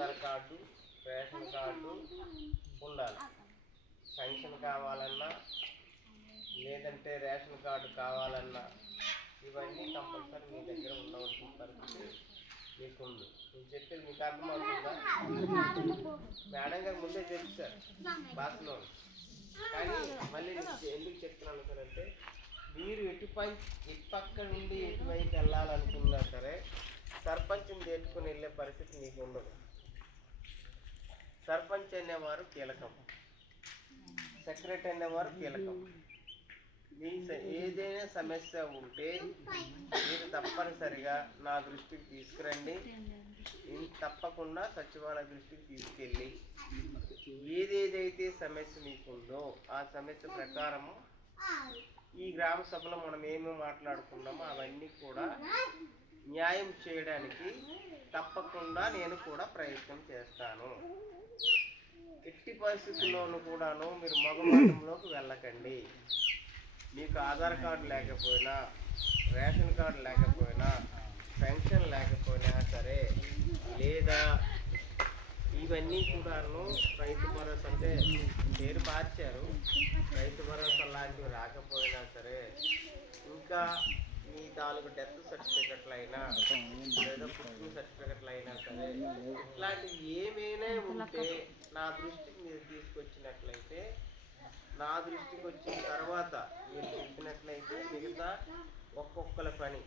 Aadhaar card, ration card ఉండాలి. Pension కావాలన్నా లేదంటే రేషన్ కార్డు కావాలన్నా ఇవన్నీ కంపల్సరీ మీ దగ్గర ఉండవలసిన పరిస్థితి మీకుంది. నేను చెప్పేది మీకు అర్థమవుతుందా? మేడం గారు ముందే చెప్తారు భాషలో. కానీ మళ్ళీ ఎందుకు చెప్తున్నాను సార్ అంటే, మీరు ఇటుపక్క నుండి ఎటువైపు వెళ్ళాలనుకున్నా సరే సర్పంచ్ని చేర్చుకుని వెళ్ళే పరిస్థితి మీకు ఉండదు. సర్పంచ్ అనేవారు కీలకం, సెక్రటరీ అనేవారు కీలకం. మీ ఏదైనా సమస్య ఉంటే మీరు తప్పనిసరిగా నా దృష్టికి తీసుకురండి. తప్పకుండా సచివాలయ దృష్టికి తీసుకెళ్ళి ఏదేదైతే సమస్య మీకుందో ఆ సమస్య ప్రకారము ఈ గ్రామ సభలో మనం ఏమేమి మాట్లాడుకున్నామో అవన్నీ కూడా న్యాయం చేయడానికి తప్పకుండా నేను కూడా ప్రయత్నం చేస్తాను. ఎట్టి పరిస్థితుల్లోనూ కూడాను మీరు మగమాటంలోకి వెళ్ళకండి. మీకు ఆధార్ కార్డు లేకపోయినా, రేషన్ కార్డు లేకపోయినా, పెన్షన్ లేకపోయినా సరే, లేదా ఇవన్నీ కూడాను రైతు భరోసా అంటే పేరు మార్చారు, రైతు భరోసా లాంటివి రాకపోయినా సరే, ఇంకా మీ 4 డెత్ సర్టిఫికెట్లు అయినా లేదా పుట్టిన సర్టిఫికెట్లు అయినా సరే, ఇట్లాంటివి ఏమైనా ఉంటే నా దృష్టికి మీరు తీసుకొచ్చినట్లయితే, నా దృష్టికి వచ్చిన తర్వాత మీరు చెప్పినట్లయితే మిగతా ఒక్కొక్కల పని